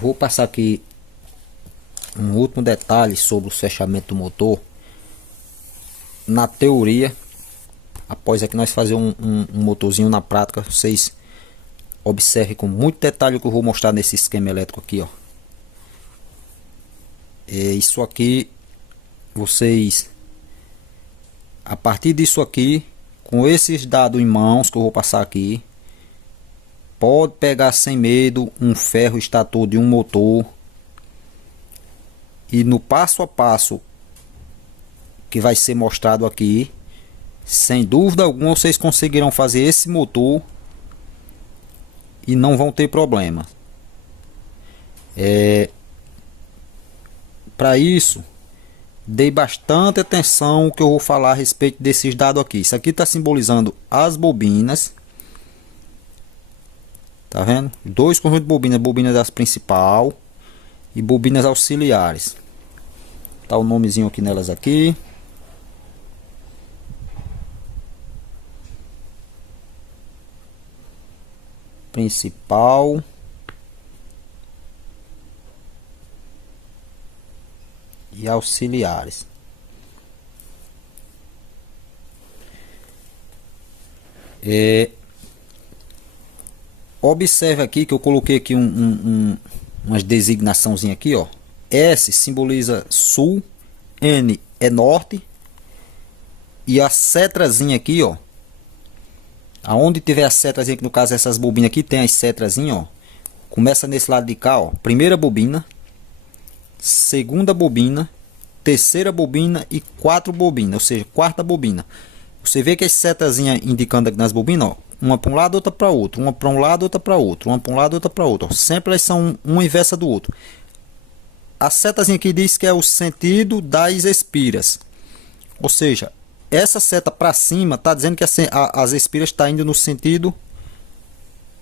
Vou passar aqui um último detalhe sobre o fechamento do motor. Na teoria, após aqui nós fazer um motorzinho na prática, vocês observem com muito detalhe o que eu vou mostrar nesse esquema elétrico aqui, ó. Isso aqui, vocês, a partir disso aqui, com esses dados em mãos que eu vou passar aqui, pode pegar sem medo um ferro estator de um motor e no passo a passo que vai ser mostrado aqui, sem dúvida alguma vocês conseguirão fazer esse motor e não vão ter problema. Para isso, dei bastante atenção ao que eu vou falar a respeito desses dados aqui. Isso aqui está simbolizando as bobinas. Tá vendo? Dois conjuntos de bobinas, bobina das principal e bobinas auxiliares. Tá o nomezinho aqui nelas aqui. Principal e auxiliares. Observe aqui que eu coloquei aqui umas designaçãozinha aqui, ó. S simboliza sul, N é norte e a setrazinha aqui, ó. Aonde tiver a setrazinha, que no caso essas bobinas aqui tem as setrazinhas, ó. Começa nesse lado de cá, ó. Primeira bobina, segunda bobina, terceira bobina e quatro bobinas, ou seja, quarta bobina. Você vê que as setazinhas indicando aqui nas bobinas, ó. Uma para um lado, outra para outro. Uma para um lado, outra para outro. Uma para um lado, outra para outro. Ó. Sempre elas são uma inversa do outro. A setazinha aqui diz que é o sentido das espiras. Ou seja, essa seta para cima está dizendo que as espiras estão indo no sentido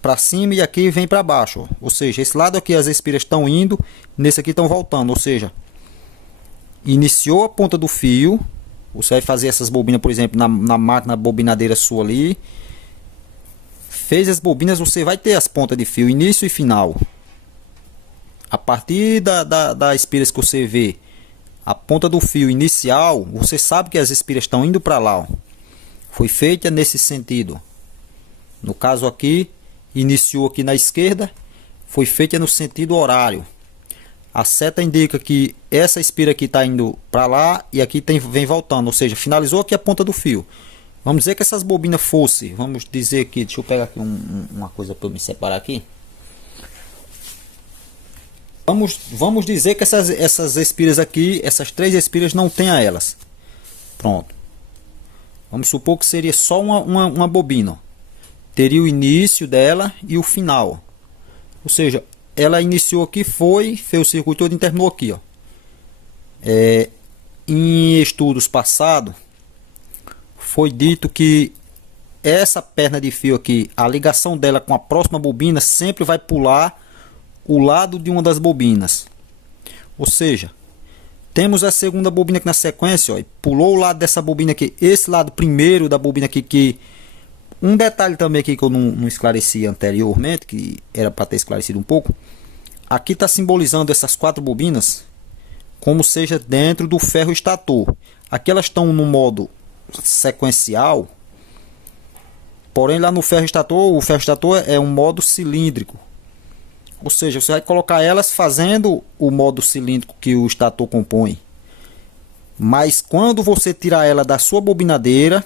para cima e aqui vem para baixo. Ó. Ou seja, esse lado aqui as espiras estão indo, nesse aqui estão voltando. Ou seja, iniciou a ponta do fio. Você vai fazer essas bobinas, por exemplo, na máquina bobinadeira sua ali. Fez as bobinas, você vai ter as pontas de fio, início e final. A partir das espiras que você vê, a ponta do fio inicial, você sabe que as espiras estão indo para lá. Ó. Foi feita nesse sentido. No caso aqui, iniciou aqui na esquerda, foi feita no sentido horário. A seta indica que essa espira aqui está indo para lá e aqui vem voltando, ou seja, finalizou aqui a ponta do fio. Vamos dizer que essas bobinas fossem, vamos dizer que, deixa eu pegar aqui uma coisa para eu me separar aqui. Vamos dizer que essas espiras aqui, essas três espiras não tem a elas. Pronto. Vamos supor que seria só uma bobina. Ó. Teria o início dela e o final. Ó. Ou seja, ela iniciou aqui, fez o circuito todo e terminou aqui. Ó. Em estudos passados, foi dito que essa perna de fio aqui, a ligação dela com a próxima bobina sempre vai pular o lado de uma das bobinas. Ou seja, temos a segunda bobina aqui na sequência, ó, pulou o lado dessa bobina aqui, esse lado primeiro da bobina aqui, que um detalhe também aqui que eu não esclareci anteriormente, que era para ter esclarecido um pouco. Aqui está simbolizando essas quatro bobinas como seja dentro do ferro estator. Aqui elas estão no modo sequencial, porém lá no ferro estator, o ferro estator é um modo cilíndrico. Ou seja, você vai colocar elas fazendo o modo cilíndrico que o estator compõe. Mas quando você tirar ela da sua bobinadeira,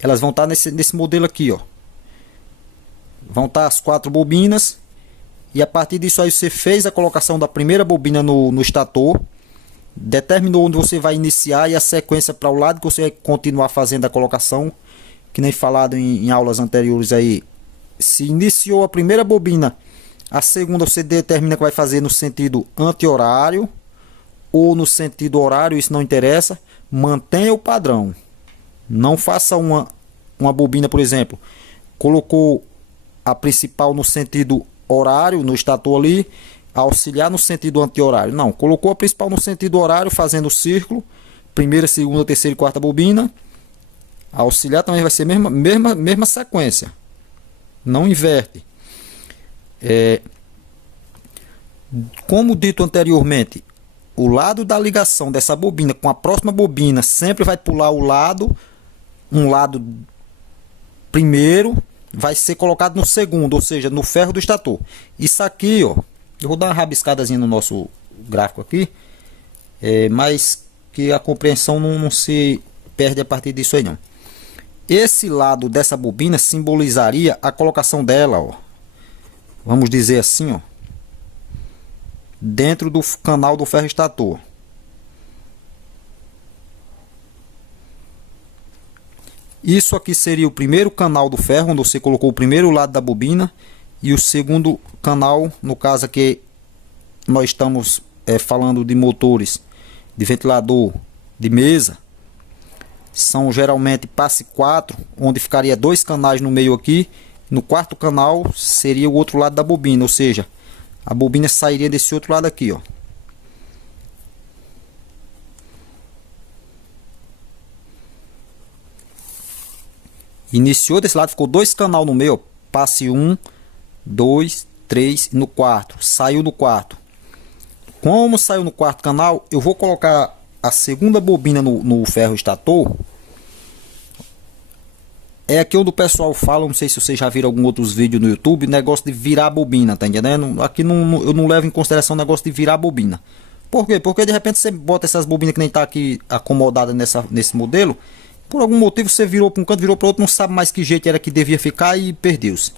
elas vão estar nesse modelo aqui, ó. Vão estar as quatro bobinas. E a partir disso aí você fez a colocação da primeira bobina no estator. Determinou onde você vai iniciar e a sequência para o lado que você vai continuar fazendo a colocação. Que nem falado em aulas anteriores aí. Se iniciou a primeira bobina, a segunda você determina que vai fazer no sentido anti-horário ou no sentido horário, isso não interessa. Mantenha o padrão. Não faça uma bobina, por exemplo, colocou a principal no sentido horário, no estator ali, auxiliar no sentido anti-horário. Não, colocou a principal no sentido horário, fazendo o círculo, primeira, segunda, terceira e quarta bobina. A auxiliar também vai ser a mesma sequência. Não inverte. Como dito anteriormente, o lado da ligação dessa bobina com a próxima bobina sempre vai pular um lado primeiro vai ser colocado no segundo, ou seja, no ferro do estator. Isso aqui, ó, eu vou dar uma rabiscadazinha no nosso gráfico aqui, mas que a compreensão não se perde a partir disso aí não. Esse lado dessa bobina simbolizaria a colocação dela, ó, vamos dizer assim, ó, dentro do canal do ferro estator. Isso aqui seria o primeiro canal do ferro, onde você colocou o primeiro lado da bobina, e o segundo canal, no caso aqui nós estamos falando de motores de ventilador de mesa, são geralmente passe 4, onde ficaria dois canais no meio aqui. No quarto canal seria o outro lado da bobina, ou seja, a bobina sairia desse outro lado aqui, ó. Iniciou desse lado, ficou dois canal no meio, ó. Passe 1, 2, 3, no quarto, saiu no quarto. Como saiu no quarto canal, eu vou colocar a segunda bobina no ferro estator. É aqui onde o pessoal fala, não sei se vocês já viram alguns outros vídeos no YouTube, negócio de virar a bobina, tá entendendo? Aqui eu não levo em consideração o negócio de virar a bobina. Por quê? Porque de repente você bota essas bobinas que nem tá aqui acomodada nesse modelo, por algum motivo você virou para um canto, virou para outro, não sabe mais que jeito era que devia ficar e perdeu-se.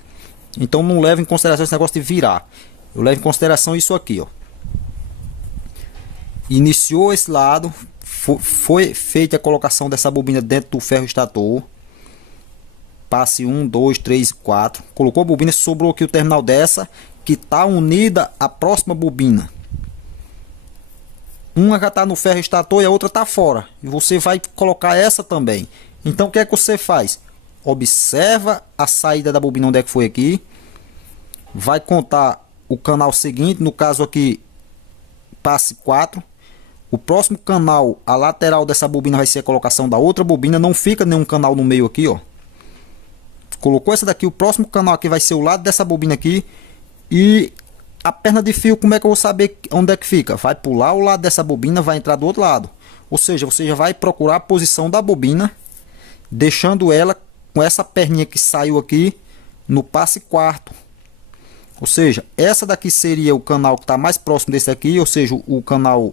Então não levo em consideração esse negócio de virar. Eu levo em consideração isso aqui, ó. Iniciou esse lado, foi feita a colocação dessa bobina dentro do ferro estator. Passe 1, 2, 3, 4. Colocou a bobina, sobrou aqui o terminal dessa, que está unida à próxima bobina. Uma já está no ferro estator e a outra está fora. E você vai colocar essa também. Então o que é que você faz? Observa a saída da bobina, onde é que foi aqui. Vai contar o canal seguinte, no caso aqui, passe 4. O próximo canal, a lateral dessa bobina vai ser a colocação da outra bobina. Não fica nenhum canal no meio aqui, ó. Colocou essa daqui, o próximo canal aqui vai ser o lado dessa bobina aqui. E a perna de fio, como é que eu vou saber onde é que fica? Vai pular o lado dessa bobina, vai entrar do outro lado. Ou seja, você já vai procurar a posição da bobina, deixando ela com essa perninha que saiu aqui no passe quarto. Ou seja, essa daqui seria o canal que está mais próximo desse aqui, ou seja, o canal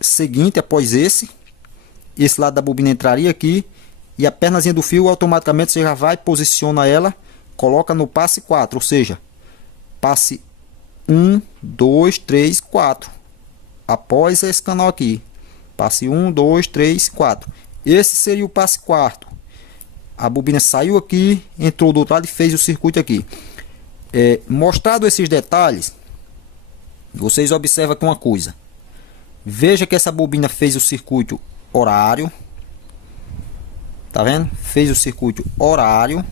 seguinte após esse. Esse lado da bobina entraria aqui. E a pernazinha do fio, automaticamente você já vai, posiciona ela, coloca no passe 4, ou seja, passe 1, 2, 3, 4. Após esse canal aqui, passe 1, 2, 3, 4. Esse seria o passe 4. A bobina saiu aqui, entrou do outro lado e fez o circuito aqui. Mostrado esses detalhes, vocês observam aqui uma coisa. Veja que essa bobina fez o circuito horário. Tá vendo? Fez o circuito horário.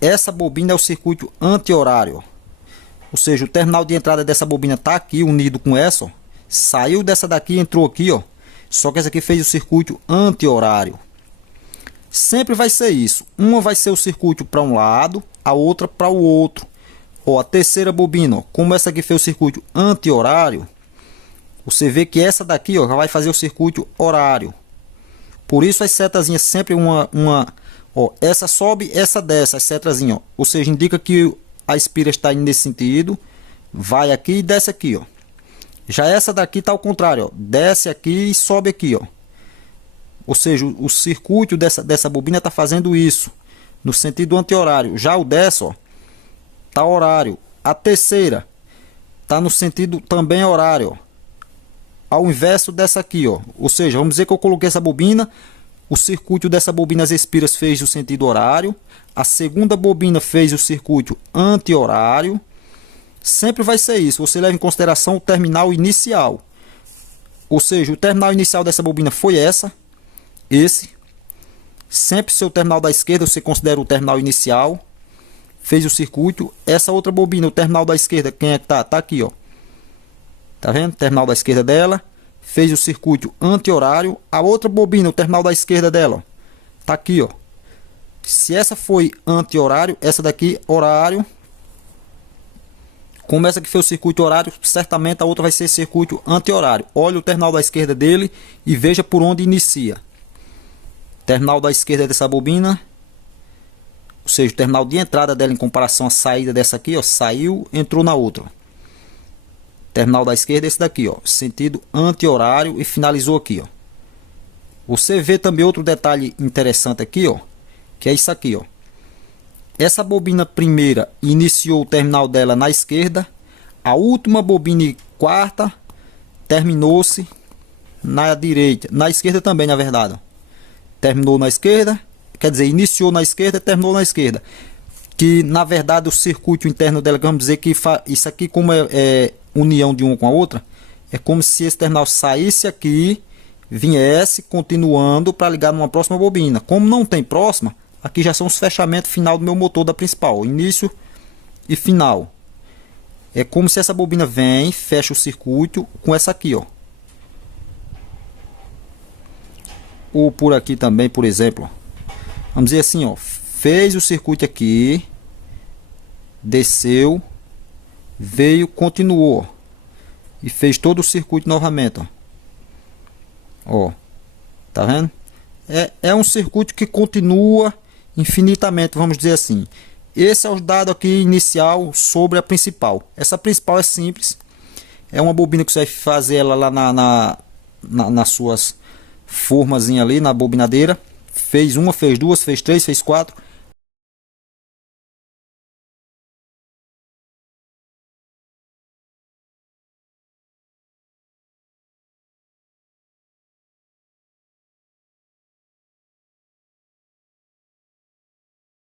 Essa bobina é o circuito anti-horário. Ou seja, o terminal de entrada dessa bobina tá aqui unido com essa, ó. Saiu dessa daqui e entrou aqui, ó. Só que essa aqui fez o circuito anti-horário. Sempre vai ser isso. Uma vai ser o circuito para um lado, a outra para o outro. Ó, a terceira bobina, ó, como essa aqui fez o circuito anti-horário, você vê que essa daqui, ó, já vai fazer o circuito horário. Por isso as setazinhas sempre ó, essa sobe, essa desce, as setazinhas, ó. Ou seja, indica que a espira está indo nesse sentido, vai aqui e desce aqui, ó. Já essa daqui está ao contrário, ó, desce aqui e sobe aqui, ó. Ou seja, o circuito dessa bobina está fazendo isso, no sentido anti-horário. Já o dessa, ó, tá horário. A terceira tá no sentido também horário, ó. Ao inverso dessa aqui, ó. Ou seja, vamos dizer que eu coloquei essa bobina, o circuito dessa bobina, as espiras fez o sentido horário, a segunda bobina fez o circuito anti-horário. Sempre vai ser isso, você leva em consideração o terminal inicial. Ou seja, o terminal inicial dessa bobina foi esse. Sempre seu terminal da esquerda você considera o terminal inicial. Fez o circuito. Essa outra bobina, o terminal da esquerda, quem é que tá? Tá aqui, ó. Tá vendo? Terminal da esquerda dela. Fez o circuito anti-horário. A outra bobina, o terminal da esquerda dela, ó. Tá aqui, ó. Se essa foi anti-horário, essa daqui horário. Como essa aqui foi o circuito horário, certamente a outra vai ser circuito anti-horário. Olha o terminal da esquerda dele e veja por onde inicia. Terminal da esquerda dessa bobina, ou seja, o terminal de entrada dela em comparação à saída dessa aqui, ó, saiu, entrou na outra. Terminal da esquerda é esse daqui, ó, sentido anti-horário e finalizou aqui, ó. Você vê também outro detalhe interessante aqui, ó, que é isso aqui, ó. Essa bobina primeira iniciou o terminal dela na esquerda, a última bobina quarta terminou-se na direita, na esquerda também, na verdade. Terminou na esquerda, quer dizer, iniciou na esquerda e terminou na esquerda. Que na verdade o circuito interno dela, vamos dizer que isso aqui, como é união de uma com a outra, é como se esse terminal saísse aqui, viesse continuando para ligar numa próxima bobina. Como não tem próxima, aqui já são os fechamentos final do meu motor da principal, início e final. É como se essa bobina vem, fecha o circuito com essa aqui, ó. Ou por aqui também, por exemplo, vamos dizer assim, ó, fez o circuito aqui, desceu, veio, continuou e fez todo o circuito novamente, ó. Tá vendo? É um circuito que continua infinitamente, vamos dizer assim. Esse é o dado aqui inicial sobre a principal. Essa principal é simples, é uma bobina que você vai fazer ela lá nas suas formazinha ali na bobinadeira. Fez uma, fez duas, fez três, fez quatro.